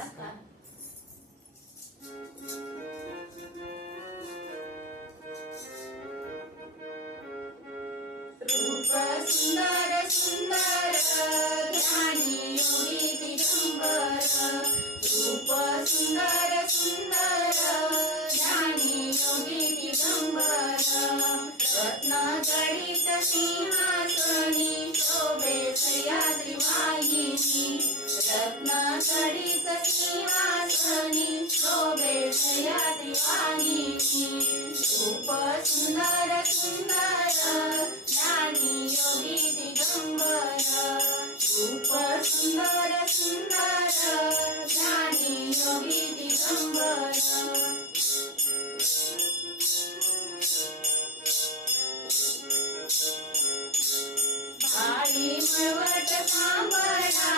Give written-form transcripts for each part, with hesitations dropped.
नमस्कार. रूप सुंदर सुंदर ज्ञानी योगी दिगंबर. रूप सुंदर सुंदर ज्ञानी योगी दिगंबर. रत्न जडित सिंहासनी शोभे सह्याद्री वाहिनी. रत्न जडित सिंहासनी शोभे सह्याद्री वाहिनी. रूप सुंदर सुंदर ज्ञानी योगी दिगंबर. रूप सुंदर सुंदर ज्ञानी योगी दिगंबर. काळी मळवट सांबळा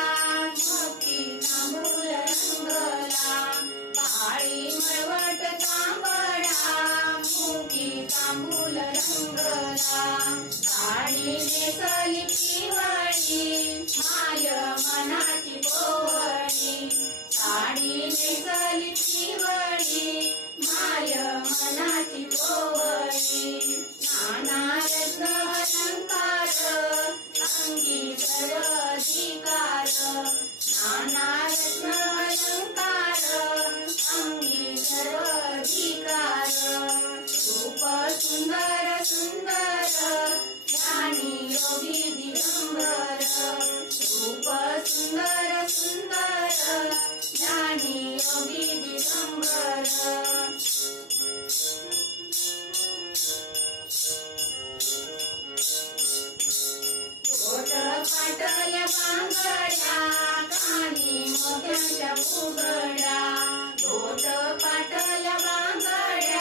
मोती तांबूल रंगला. काळी मळवट सांबळा मोती तांबूल रंगला. साडी नेसली पिवळी माय मनाची कोवळी. साडी नेसली पिवळी माय मनाची कोवळी. नाना रत्न अलंकार अंगी सर्व अधिकार. नाना रत्न अलंकार अंगी सर्व अधिकार. रूप सुंदर सुंदर ज्ञानी योगी दिगंबर. रूप सुंदर सुंदर ज्ञानी योगी दिगंबर. गोट पाटल्या बांगड्या कानी मोत्यांच्या फुगड्या. गोट पाटल्या बांगड्या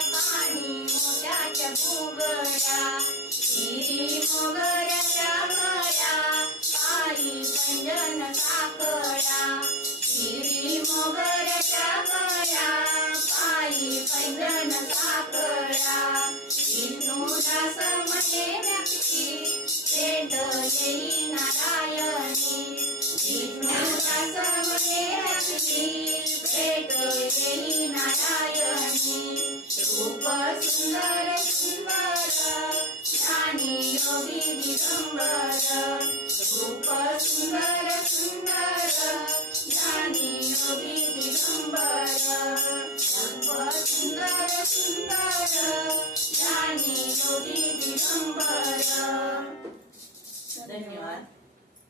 कानी मोत्याच्या फुगड्या. शिरी मोगऱ्याच्या गळ्या पायी पैंजण साखळ्या. शिरी मोगऱ्याच्या गळ्या पायी पैंजण साखळ्या. विष्णुदास म्हणे व्यक्ती भेट येई नारायणी. विष्णुदास म्हणे व्यक्ती भेट येई नारायणी. रूप सुंदर सुंदर ज्ञानी योगी दिगंबर. रूप सुंदर सुंदर ज्ञानी योगी दिगंबर. रूप सुंदर सुंदर ज्ञानी योगी दिगंबर. धन्यवाद.